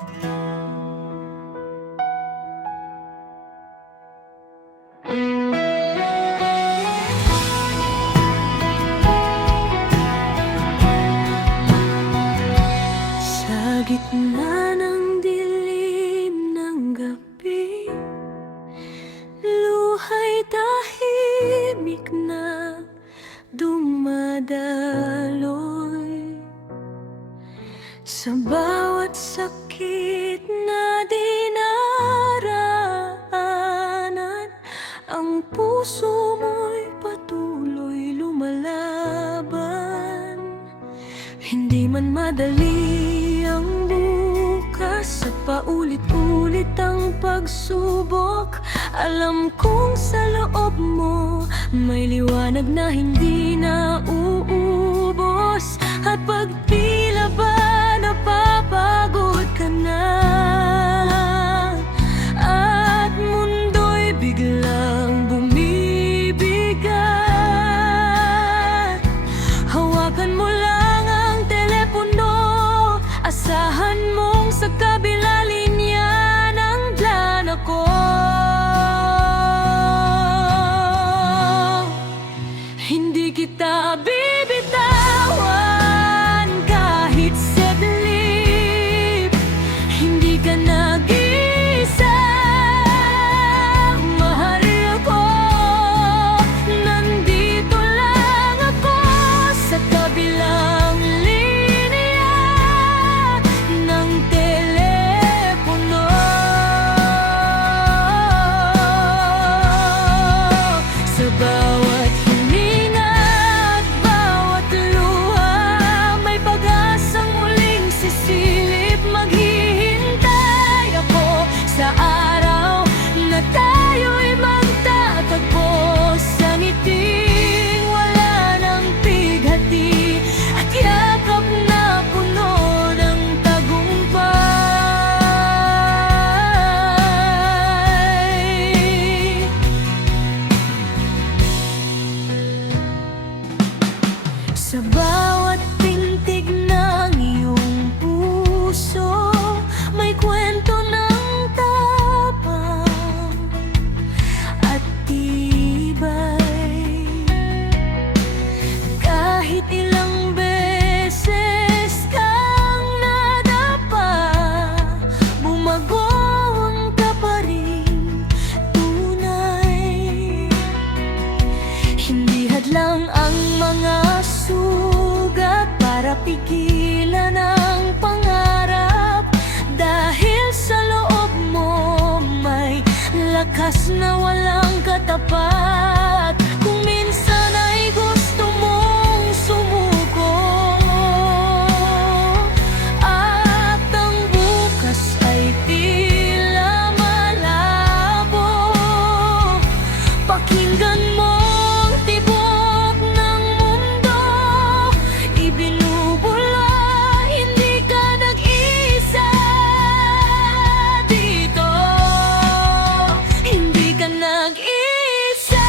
Sa gitna ng dilim ng gabi, luha'y tahimik na dumadaloy. Sa bawat sakit na dinaraanan, ang puso mo'y patuloy lumalaban. Hindi man madali ang bukas at paulit-ulit ang pagsubok, alam kong sa loob mo may liwanag na hindi na uubos. At pag tila ba napapagod ka na at mundo'y biglang bumibigat, hawakan mo lang ang telepono, asahan mong sa kabila linya nandyan ako. Hindi kita bibitawan kahit saglit, hindi ka nag-iisa, mahal ako. Nandito lang ako sa kabilang linya ng telepono. Sa bawat hininga at bawat luha, may pag-asang muling sisilip. Maghihintay ako sa araw na tayo'y magtatagpo, sa ngiting wala ng pighati at yakap na puno ng tagumpay. Sa bawat tintig ng iyong puso, may kwento ng tapang at tibay. Kahit ilang beses kang nadapa, bumagon ka pa rin tunay. Hindi hadlang ang mga sugat para pigilan ang pangarap, dahil sa loob mo may lakas na walang katapat. Kung minsan ay gusto mong sumuko at ang bukas ay tila malabo, pakinggan mo ang tibok ng mundo. Ibinubula, hindi ka nag-isa dito. Hindi ka nag-isa.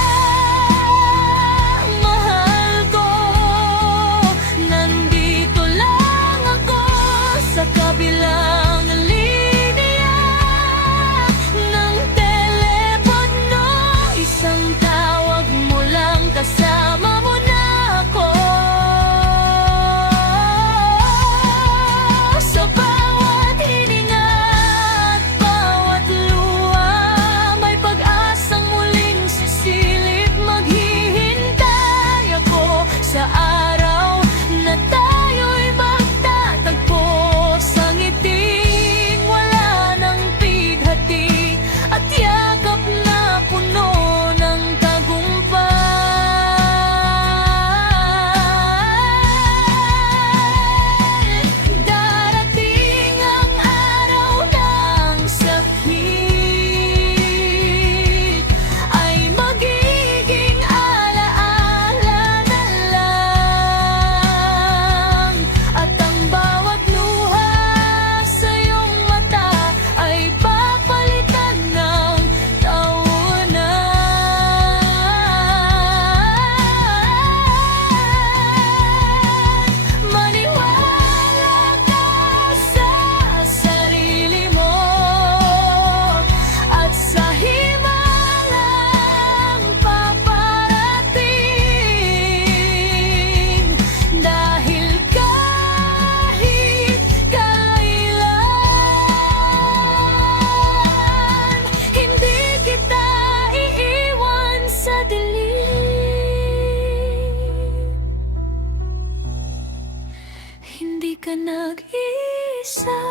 mag-isa.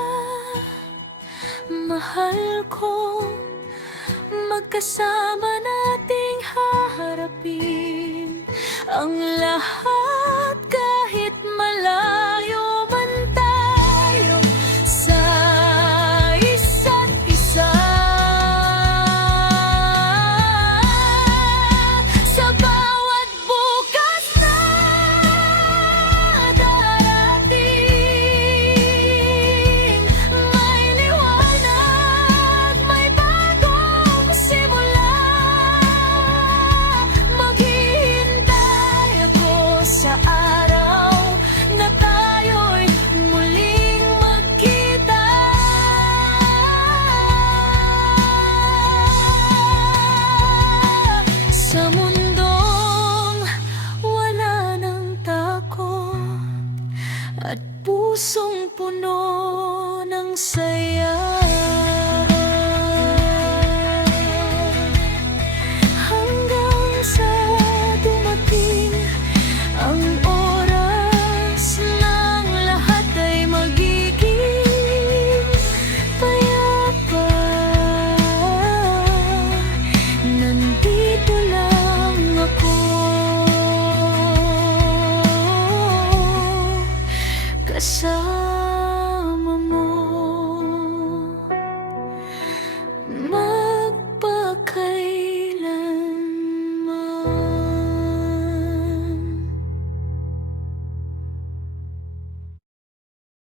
Mahal ko, magkasama nating haharapin ang lahat kahit malayo man tayo sa isa't isa. Sa bawat bukas na darating, may liwanag, may bagong simula. Maghihintay ako sa araw na tayo'y muling magkita. Sa mundong wala ng takot at pusong puno ng saya.